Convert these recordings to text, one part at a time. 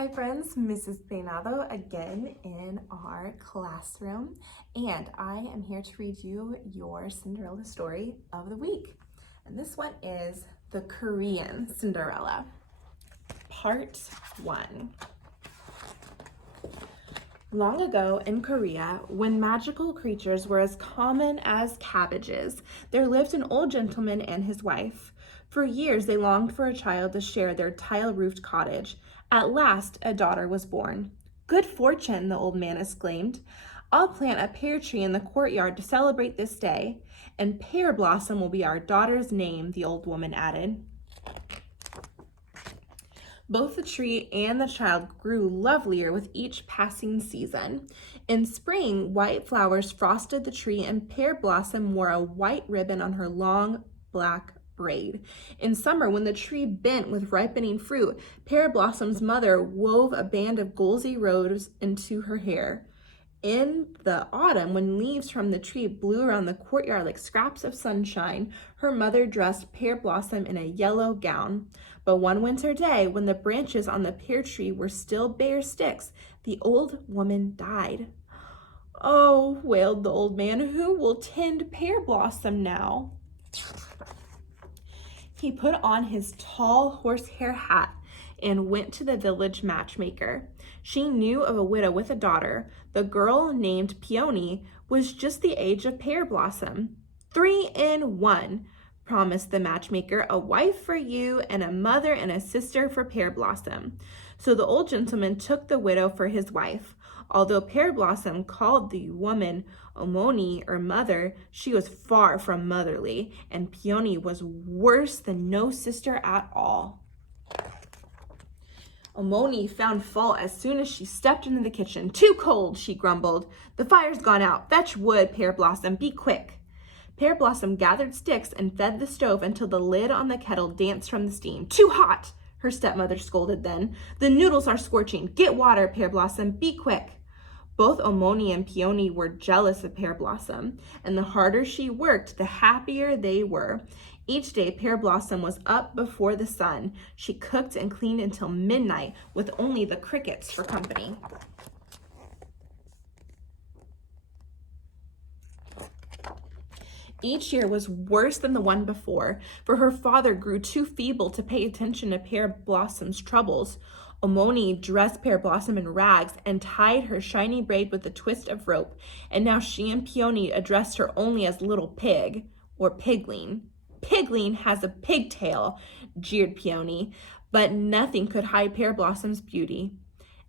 Hi friends, Mrs. Peinado again in our classroom, and I am here to read you your Cinderella story of the week. And this one is the Korean Cinderella, part 1. Long ago in Korea, when magical creatures were as common as cabbages, there lived an old gentleman and his wife. For years, they longed for a child to share their tile-roofed cottage. At last, a daughter was born. "Good fortune," the old man exclaimed. "I'll plant a pear tree in the courtyard to celebrate this day, and Pear Blossom will be our daughter's name," the old woman added. Both the tree and the child grew lovelier with each passing season. In spring, white flowers frosted the tree, and Pear Blossom wore a white ribbon on her long black braid. In summer, when the tree bent with ripening fruit, Pear Blossom's mother wove a band of gauzy rose into her hair. In the autumn, when leaves from the tree blew around the courtyard like scraps of sunshine, her mother dressed Pear Blossom in a yellow gown. But one winter day, when the branches on the pear tree were still bare sticks, the old woman died. "Oh," wailed the old man, "who will tend Pear Blossom now?" He put on his tall horsehair hat and went to the village matchmaker. She knew of a widow with a daughter. The girl, named Peony, was just the age of Pear Blossom. "3 in 1, promised the matchmaker, "a wife for you and a mother and a sister for Pear Blossom." So the old gentleman took the widow for his wife. Although Pear Blossom called the woman Omoni, or mother, she was far from motherly, and Peony was worse than no sister at all. Omoni found fault as soon as she stepped into the kitchen. "Too cold," she grumbled. "The fire's gone out. Fetch wood, Pear Blossom. Be quick." Pear Blossom gathered sticks and fed the stove until the lid on the kettle danced from the steam. "Too hot," her stepmother scolded then. "The noodles are scorching. Get water, Pear Blossom. Be quick." Both Omoni and Peony were jealous of Pear Blossom, and the harder she worked, the happier they were. Each day, Pear Blossom was up before the sun. She cooked and cleaned until midnight, with only the crickets for company. Each year was worse than the one before, for her father grew too feeble to pay attention to Pear Blossom's troubles. Omoni dressed Pear Blossom in rags and tied her shiny braid with a twist of rope, and now she and Peony addressed her only as Little Pig, or Pigling. "Pigling has a pigtail," jeered Peony, but nothing could hide Pear Blossom's beauty.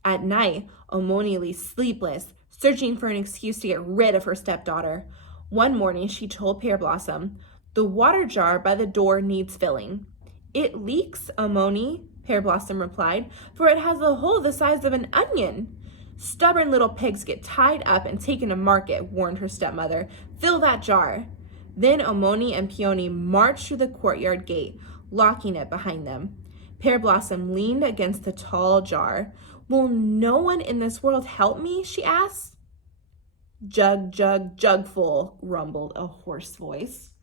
At night, Omoni lay sleepless, searching for an excuse to get rid of her stepdaughter. One morning, she told Pear Blossom, "The water jar by the door needs filling." "It leaks, Omoni," Pear Blossom replied, "for it has a hole the size of an onion." "Stubborn little pigs get tied up and taken to market," warned her stepmother. "Fill that jar." Then Omoni and Peony marched through the courtyard gate, locking it behind them. Pear Blossom leaned against the tall jar. "Will no one in this world help me?" she asked. "Jug, jug, jugful," rumbled a hoarse voice.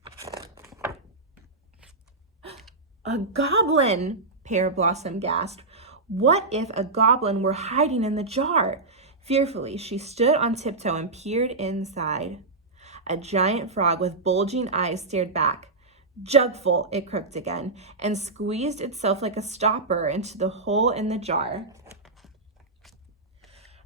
"A goblin!" Pear Blossom gasped. What if a goblin were hiding in the jar? Fearfully, she stood on tiptoe and peered inside. A giant frog with bulging eyes stared back. "Jugful," it croaked again, and squeezed itself like a stopper into the hole in the jar.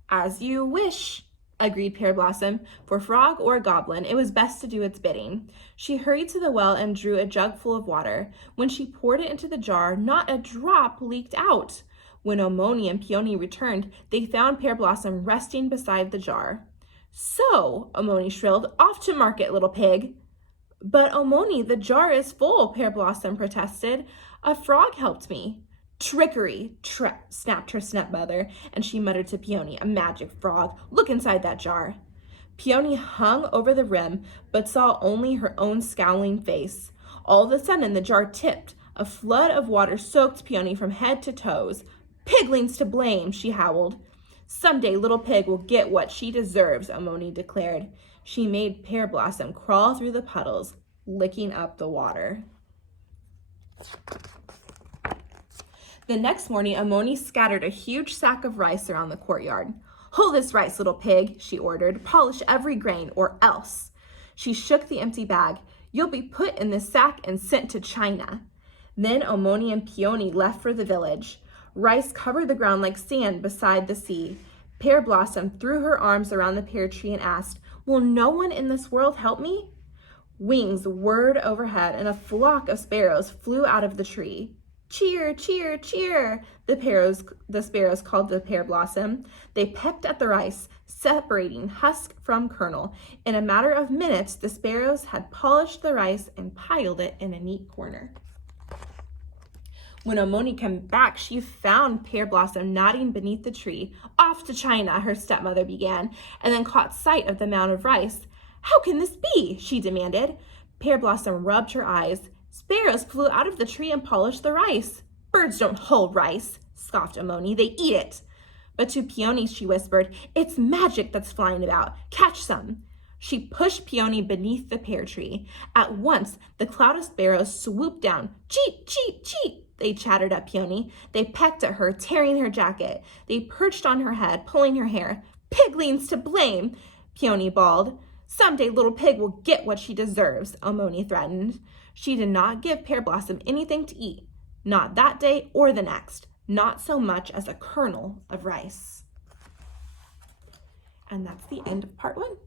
"As you wish," agreed Pear Blossom. For frog or goblin, it was best to do its bidding. She hurried to the well and drew a jug full of water. When she poured it into the jar, not a drop leaked out. When Omoni and Peony returned, they found Pear Blossom resting beside the jar. "So," Omoni shrilled, "off to market, little pig." "But Omoni, the jar is full," Pear Blossom protested. "A frog helped me." "Trickery," snapped her stepmother, and she muttered to Peony, "A magic frog. Look inside that jar." Peony hung over the rim, but saw only her own scowling face. All of a sudden, the jar tipped. A flood of water soaked Peony from head to toes. "Pigling's to blame," she howled. "Someday Little Pig will get what she deserves," Omoni declared. She made Pear Blossom crawl through the puddles, licking up the water. The next morning, Amoni scattered a huge sack of rice around the courtyard. "Hold this rice, little pig," she ordered. "Polish every grain, or else." She shook the empty bag. "You'll be put in this sack and sent to China." Then Omoni and Peony left for the village. Rice covered the ground like sand beside the sea. Pear Blossom threw her arms around the pear tree and asked, "Will no one in this world help me?" Wings whirred overhead, and a flock of sparrows flew out of the tree. "Cheer, cheer, cheer," the sparrows called the Pear Blossom. They pecked at the rice, separating husk from kernel. In a matter of minutes, the sparrows had polished the rice and piled it in a neat corner. When Omoni came back, she found Pear Blossom nodding beneath the tree. "Off to China," her stepmother began, and then caught sight of the mound of rice. "How can this be?" she demanded. Pear Blossom rubbed her eyes. "Sparrows flew out of the tree and polished the rice." "Birds don't hold rice," scoffed Omoni. "They eat it." But to Peony she whispered, "It's magic that's flying about. Catch some." She pushed Peony beneath the pear tree. At once, the cloud of sparrows swooped down. "Cheep, cheep, cheep," they chattered at Peony. They pecked at her, tearing her jacket. They perched on her head, pulling her hair. "Piglings to blame," Peony bawled. "Someday little pig will get what she deserves," Omoni threatened. She did not give Pear Blossom anything to eat. Not that day or the next. Not so much as a kernel of rice. And that's the end of part 1.